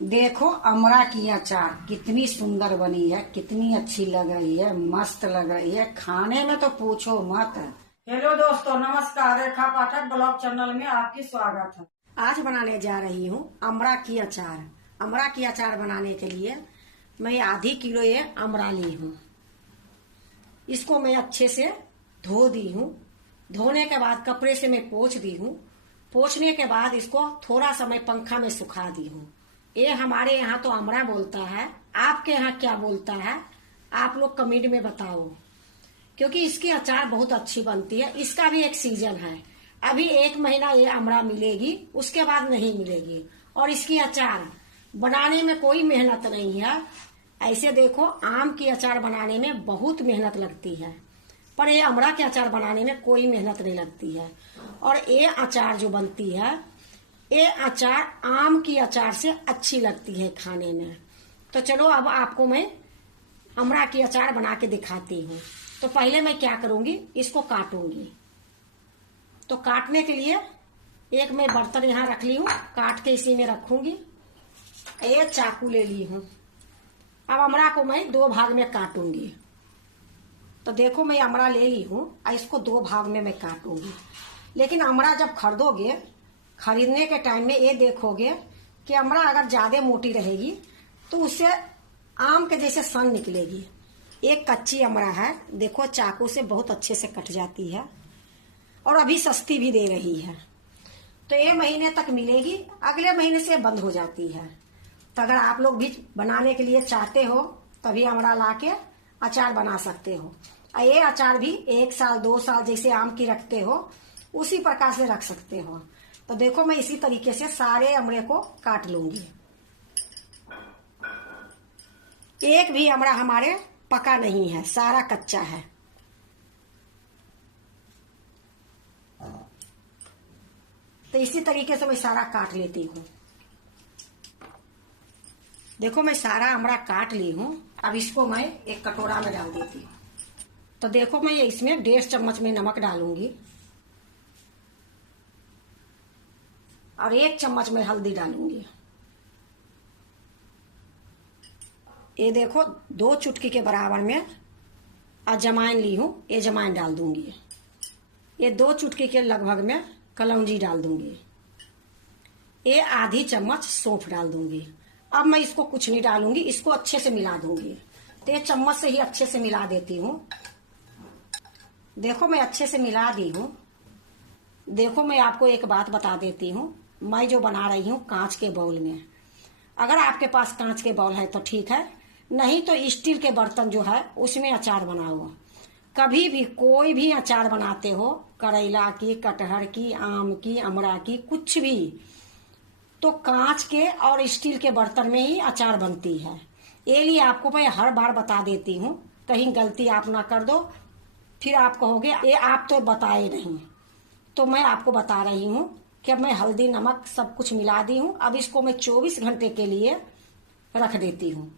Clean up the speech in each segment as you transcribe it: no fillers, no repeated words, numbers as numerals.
देखो अमरा की अचार कितनी सुंदर बनी है, कितनी अच्छी लग रही है, मस्त लग रही है। खाने में तो पूछो मत। हेलो दोस्तों, नमस्कार। रेखा पाठक ब्लॉग चैनल में आपकी स्वागत है। आज बनाने जा रही हूँ अमरा की अचार। अमरा की अचार बनाने के लिए मैं आधी किलो ये अमरा ली हूँ। इसको मैं अच्छे से धो दी हूँ। धोने के बाद कपड़े से मैं पोंछ दी हूँ। पोंछने के बाद इसको थोड़ा समय पंखा में सुखा दी हूँ। ये हमारे यहाँ तो अमरा बोलता है, आपके यहाँ क्या बोलता है आप लोग कमेंट में बताओ, क्योंकि इसकी अचार बहुत अच्छी बनती है। इसका भी एक सीजन है, अभी 1 महीना ये अमरा मिलेगी, उसके बाद नहीं मिलेगी। और इसकी अचार बनाने में कोई मेहनत नहीं है। ऐसे देखो, आम की अचार बनाने में बहुत मेहनत लगती है, पर ये अमरा के अचार बनाने में कोई मेहनत नहीं लगती है। और ये अचार जो बनती है, ये अचार आम की अचार से अच्छी लगती है खाने में। तो चलो अब आपको मैं अमरा की अचार बना के दिखाती हूँ। तो पहले मैं क्या करूंगी, इसको काटूंगी। तो काटने के लिए एक मैं बर्तन यहाँ रख ली हूँ, काट के इसी में रखूंगी। एक चाकू ले ली हूँ। अब अमरा को मैं 2 भाग में काटूंगी। तो देखो मैं अमरा ले ली हूँ और इसको 2 भाग में मैं काटूंगी। लेकिन अमरा जब खरीदोगे, खरीदने के टाइम में ये देखोगे कि अमरा अगर ज्यादा मोटी रहेगी तो उससे आम के जैसे सन निकलेगी। एक कच्ची अमरा है, देखो चाकू से बहुत अच्छे से कट जाती है और अभी सस्ती भी दे रही है। तो ये महीने तक मिलेगी, अगले महीने से बंद हो जाती है। तो अगर आप लोग भी बनाने के लिए चाहते हो तभी अमरा ला के अचार बना सकते हो। और ये अचार भी 1 साल 2 साल जैसे आम की रखते हो उसी प्रकार से रख सकते हो। तो देखो मैं इसी तरीके से सारे अमरे को काट लूंगी। एक भी अमरा हमारे पका नहीं है, सारा कच्चा है। तो इसी तरीके से मैं सारा काट लेती हूँ। देखो मैं सारा अमरा काट ली हूँ। अब इसको मैं एक कटोरा में डाल देती हूँ। तो देखो मैं इसमें 1.5 चम्मच में नमक डालूंगी और 1 चम्मच में हल्दी डालूंगी। ये देखो 2 चुटकी के बराबर में अजवाइन ली हूं, ये अजवाइन डाल दूंगी। ये 2 चुटकी के लगभग में कलौंजी डाल दूंगी। ये आधी चम्मच सौंफ डाल दूंगी। अब मैं इसको कुछ नहीं डालूंगी, इसको अच्छे से मिला दूंगी। तो ये चम्मच से ही अच्छे से मिला देती हूँ। देखो मैं अच्छे से मिला दी हूँ। देखो मैं आपको एक बात बता देती हूँ, मैं जो बना रही हूँ कांच के बाउल में। अगर आपके पास कांच के बाउल है तो ठीक है, नहीं तो स्टील के बर्तन जो है उसमें अचार बनाओ। कभी भी कोई भी अचार बनाते हो, करेला की, कटहर की, आम की, अमरा की, कुछ भी, तो कांच के और स्टील के बर्तन में ही अचार बनती है। ये लिए आपको मैं हर बार बता देती हूँ, कहीं गलती आप ना कर दो फिर आप कहोगे ये आप तो बताए नहीं। तो मैं आपको बता रही हूँ कि अब मैं हल्दी नमक सब कुछ मिला दी हूँ। अब इसको मैं 24 घंटे के लिए रख देती हूँ।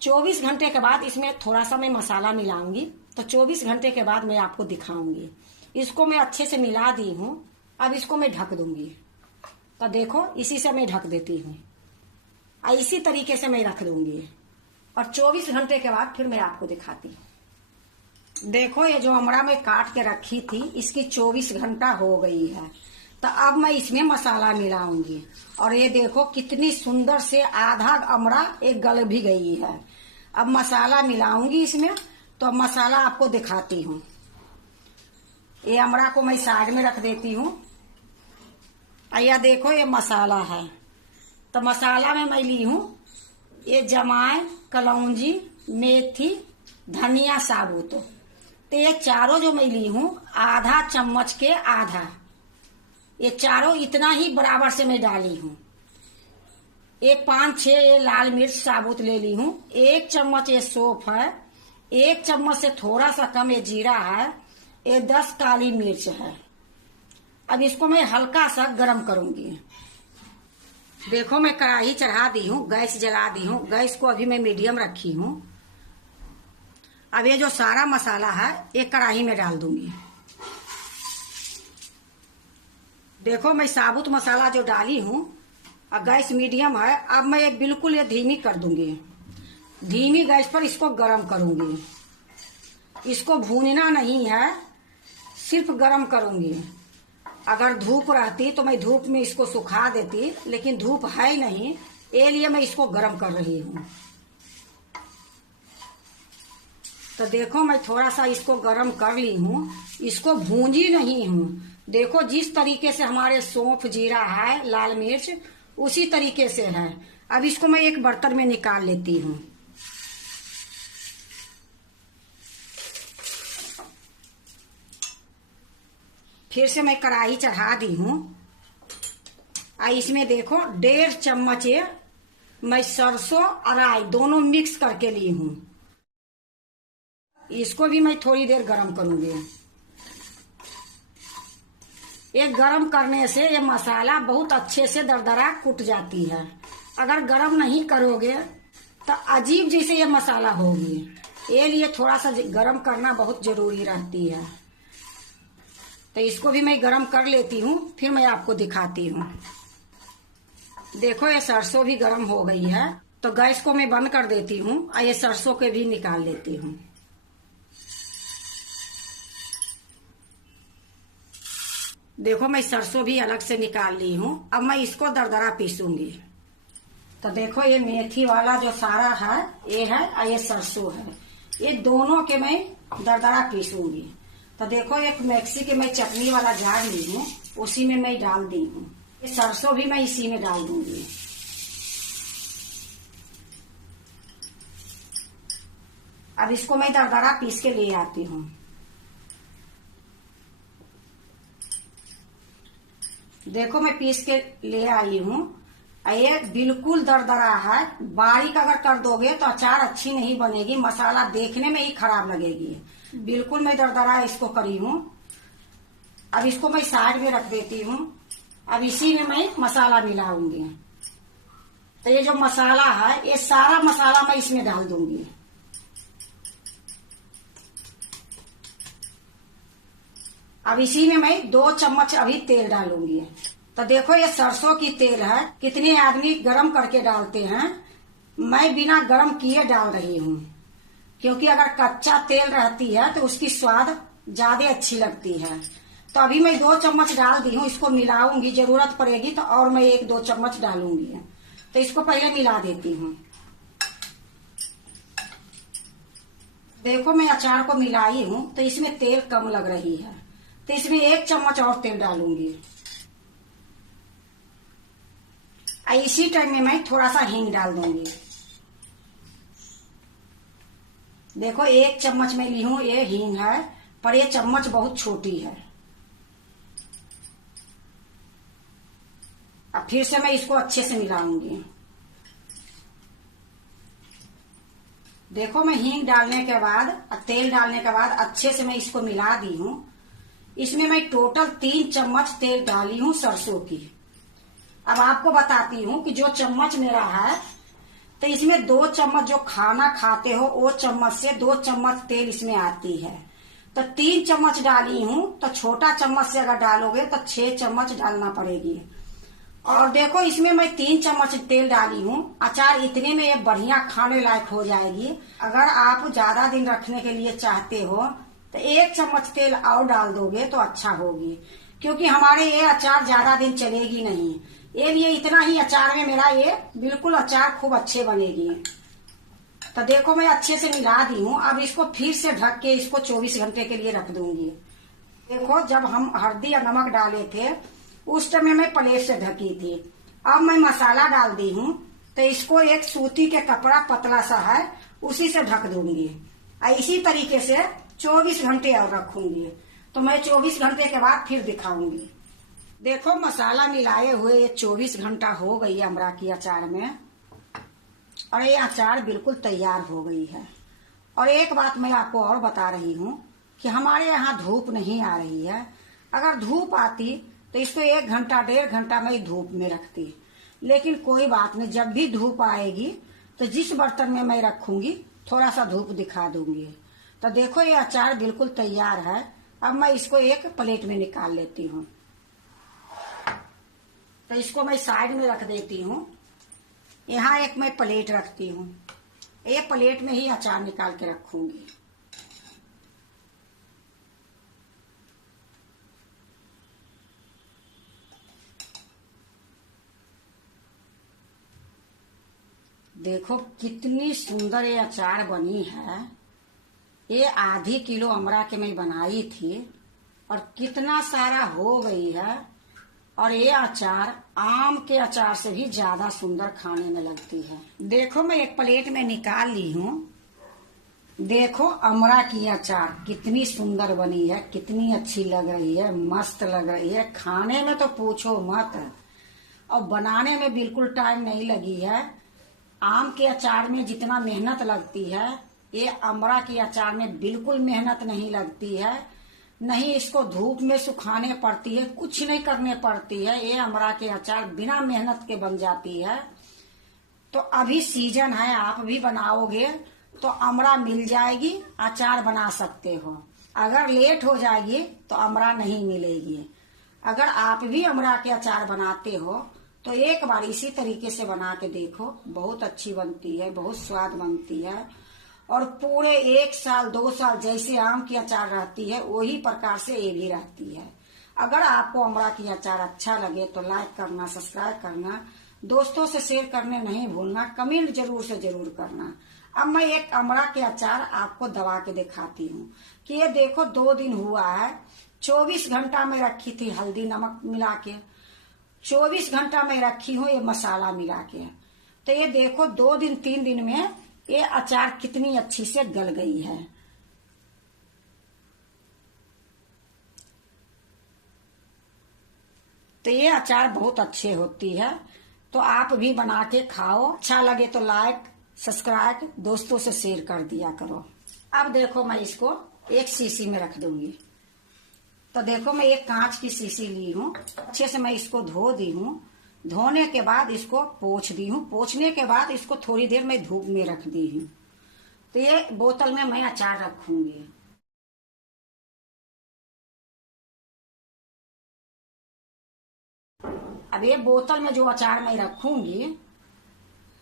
24 घंटे के बाद इसमें थोड़ा सा मैं मसाला मिलाऊंगी। तो 24 घंटे के बाद मैं आपको दिखाऊंगी। इसको मैं अच्छे से मिला दी हूँ। अब इसको मैं ढक दूंगी। तो देखो इसी से मैं ढक देती हूँ और इसी तरीके से मैं रख दूंगी और 24 घंटे के बाद फिर मैं आपको दिखाती हूँ। देखो ये जो अमरा मैं काट के रखी थी, इसकी 24 घंटा हो गई है। तो अब मैं इसमें मसाला मिलाऊंगी और ये देखो कितनी सुंदर से आधा अमरा एक गल भी गई है। अब मसाला मिलाऊंगी इसमें। तो अब मसाला आपको दिखाती हूँ। ये अमरा को मैं साइड में रख देती हूँ। या देखो ये मसाला है। तो मसाला में मैं ली हूँ ये जमाइन, कलौंजी, मेथी, धनिया साबुत। तो ये चारों जो मैं ली हूँ आधा चम्मच के आधा, ये चारों इतना ही बराबर से मैं डाली हूँ। ये 5-6 ये लाल मिर्च साबुत ले ली हूँ। 1 चम्मच ये सौंफ है। 1 चम्मच से थोड़ा सा कम ये जीरा है। ये 10 काली मिर्च है। अब इसको मैं हल्का सा गरम करूंगी। देखो मैं कढ़ाई चढ़ा दी हूँ, गैस जला दी हूँ। गैस को अभी मैं मीडियम रखी हूँ। अब ये जो सारा मसाला है ये कढ़ाई में डाल दूंगी। देखो मैं साबुत मसाला जो डाली हूँ और गैस मीडियम है। अब मैं ये बिल्कुल ये धीमी कर दूंगी। धीमी गैस पर इसको गरम करूंगी। इसको भूनना नहीं है, सिर्फ गरम करूंगी। अगर धूप रहती तो मैं धूप में इसको सुखा देती, लेकिन धूप है नहीं, ये लिए मैं इसको गरम कर रही हूँ। तो देखो मैं थोड़ा सा इसको गरम कर ली हूँ, इसको भूंजी नहीं हूँ। देखो जिस तरीके से हमारे सौंफ जीरा है, लाल मिर्च, उसी तरीके से है। अब इसको मैं एक बर्तन में निकाल लेती हूँ। फिर से मैं कढ़ाई चढ़ा दी हूँ। इसमें देखो 1.5 चम्मच मैं सरसों और राई दोनों मिक्स करके ली हूँ। इसको भी मैं थोड़ी देर गरम करूंगी। ये गरम करने से ये मसाला बहुत अच्छे से दरदरा कुट जाती है। अगर गरम नहीं करोगे तो अजीब जैसे ये मसाला होगी। ये लिए थोड़ा सा गरम करना बहुत जरूरी रहती है। तो इसको भी मैं गरम कर लेती हूँ, फिर मैं आपको दिखाती हूँ। देखो ये सरसों भी गरम हो गई है, तो गैस को मैं बंद कर देती हूँ और ये सरसों के भी निकाल लेती हूँ। देखो मैं सरसों भी अलग से निकाल ली हूँ। अब मैं इसको दरदरा पीसूंगी। तो देखो ये मेथी वाला जो सारा है ये है और ये सरसों है, ये दोनों के मैं दरदरा पीसूंगी। तो देखो एक मिक्सी के मैं चटनी वाला जार ली हूँ, उसी में मैं डाल दी हूँ। ये सरसों भी मैं इसी में डाल दूंगी। अब इसको मैं दरदरा पीस के ले आती हूँ। देखो मैं पीस के ले आई हूँ। ये बिल्कुल दरदरा है। बारीक अगर कर दोगे तो अचार अच्छी नहीं बनेगी, मसाला देखने में ही खराब लगेगी। बिल्कुल मैं दरदरा इसको करी हूँ। अब इसको मैं साइड में रख देती हूँ। अब इसी में मैं मसाला मिलाऊंगी। तो ये जो मसाला है ये सारा मसाला मैं इसमें डाल दूंगी। अब इसी में मैं 2 चम्मच अभी तेल डालूंगी। तो देखो ये सरसों की तेल है, कितने आदमी गरम करके डालते हैं, मैं बिना गरम किए डाल रही हूँ। क्योंकि अगर कच्चा तेल रहती है तो उसकी स्वाद ज्यादा अच्छी लगती है। तो अभी मैं 2 चम्मच डाल दी हूँ, इसको मिलाऊंगी, जरूरत पड़ेगी तो और मैं 1-2 चम्मच डालूंगी। तो इसको पहले मिला देती हूँ। देखो मैं अचार को मिलाई हूँ तो इसमें तेल कम लग रही है, तो इसमें 1 चम्मच और तेल डालूंगी। इसी टाइम में मैं थोड़ा सा हींग डाल दूंगी। देखो 1 चम्मच में ली हूँ, ये हींग है, पर ये चम्मच बहुत छोटी है। अब फिर से मैं इसको अच्छे से मिलाऊंगी। देखो मैं हींग डालने के बाद और तेल डालने के बाद अच्छे से मैं इसको मिला दी हूँ। इसमें मैं टोटल 3 चम्मच तेल डाली हूँ सरसों की। अब आपको बताती हूँ कि जो चम्मच मेरा है, तो इसमें 2 चम्मच जो खाना खाते हो वो चम्मच से 2 चम्मच तेल इसमें आती है। तो 3 चम्मच डाली हूँ, तो छोटा चम्मच से अगर डालोगे तो 6 चम्मच डालना पड़ेगी। और देखो इसमें मैं 3 चम्मच तेल डाली हूँ। अचार इतने में ये बढ़िया खाने लायक हो जाएगी। अगर आप ज्यादा दिन रखने के लिए चाहते हो तो 1 चम्मच तेल और डाल दोगे तो अच्छा होगी, क्योंकि हमारे ये अचार ज्यादा दिन चलेगी नहीं। ये लिए इतना ही अचार में मेरा ये बिल्कुल अचार खूब अच्छे बनेगी। तो देखो मैं अच्छे से मिला दी हूँ। अब इसको फिर से ढक के इसको 24 घंटे के लिए रख दूंगी। देखो जब हम हल्दी और नमक डाले थे उस टाइम में मैं प्लेट से ढकी थी। अब मैं मसाला डाल दी हूँ, तो इसको एक सूती के कपड़ा पतला सा है उसी से ढक दूंगी। इसी तरीके से 24 घंटे और रखूंगी। तो मैं 24 घंटे के बाद फिर दिखाऊंगी। देखो मसाला मिलाए हुए ये 24 घंटा हो गई है अमरा की अचार में, और ये अचार बिल्कुल तैयार हो गई है। और एक बात मैं आपको और बता रही हूँ कि हमारे यहाँ धूप नहीं आ रही है। अगर धूप आती तो इसको 1 घंटा 1.5 घंटा मैं धूप में रखती, लेकिन कोई बात नहीं, जब भी धूप आएगी तो जिस बर्तन में मैं रखूंगी थोड़ा सा धूप दिखा दूंगी। तो देखो ये अचार बिल्कुल तैयार है। अब मैं इसको एक प्लेट में निकाल लेती हूँ। तो इसको मैं साइड में रख देती हूँ। यहाँ एक मैं प्लेट रखती हूँ, एक प्लेट में ही अचार निकाल के रखूंगी। देखो कितनी सुंदर ये अचार बनी है। ये आधी किलो अमरा के मैं बनाई थी और कितना सारा हो गई है। और ये अचार आम के अचार से भी ज्यादा सुंदर खाने में लगती है। देखो मैं एक प्लेट में निकाल ली हूँ। देखो अमरा की अचार कितनी सुंदर बनी है, कितनी अच्छी लग रही है, मस्त लग रही है। खाने में तो पूछो मत, और बनाने में बिल्कुल टाइम नहीं लगी है। आम के अचार में जितना मेहनत लगती है, ये अमरा की अचार में बिल्कुल मेहनत नहीं लगती है। नहीं इसको धूप में सुखाने पड़ती है, कुछ नहीं करने पड़ती है। ये अमरा के अचार बिना मेहनत के बन जाती है। तो अभी सीजन है, आप भी बनाओगे तो अमरा मिल जाएगी, अचार बना सकते हो। अगर लेट हो जाएगी तो अमरा नहीं मिलेगी। अगर आप भी अमरा के अचार बनाते हो तो एक बार इसी तरीके से बना के देखो, बहुत अच्छी बनती है, बहुत स्वाद बनती है। और पूरे 1 साल 2 साल जैसे आम की अचार रहती है वही प्रकार से ये भी रहती है। अगर आपको अमरा की अचार अच्छा लगे तो लाइक करना, सब्सक्राइब करना, दोस्तों से शेयर करने नहीं भूलना, कमेंट जरूर से जरूर करना। अब मैं एक अमरा के अचार आपको दबा के दिखाती हूँ कि ये देखो 2 दिन हुआ है। 24 घंटा में रखी थी हल्दी नमक मिला के, 24 घंटा में रखी हूँ ये मसाला मिला के। तो ये देखो 2 दिन 3 दिन में ये अचार कितनी अच्छी से गल गई है। तो ये अचार बहुत अच्छे होती है। तो आप भी बना के खाओ। अच्छा लगे तो लाइक सब्सक्राइब दोस्तों से शेयर कर दिया करो। अब देखो मैं इसको एक शीशी में रख दूंगी। तो देखो मैं एक कांच की शीशी ली हूँ, अच्छे से मैं इसको धो दी हूँ। धोने के बाद इसको पोंछ दी हूँ। पोंछने के बाद इसको थोड़ी देर मैं धूप में रख दी हूँ। तो ये बोतल में मैं अचार रखूंगी। अब ये बोतल में जो अचार मैं रखूंगी,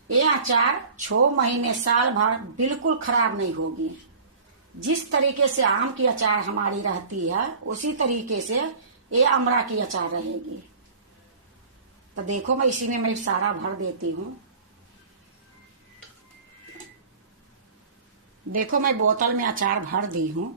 ये अचार 6 महीने साल भर बिल्कुल खराब नहीं होगी। जिस तरीके से आम की अचार हमारी रहती है उसी तरीके से ये अमरा की अचार रहेगी। तो देखो मैं इसी में मैं सारा भर देती हूँ। देखो मैं बोतल में अचार भर दी हूँ।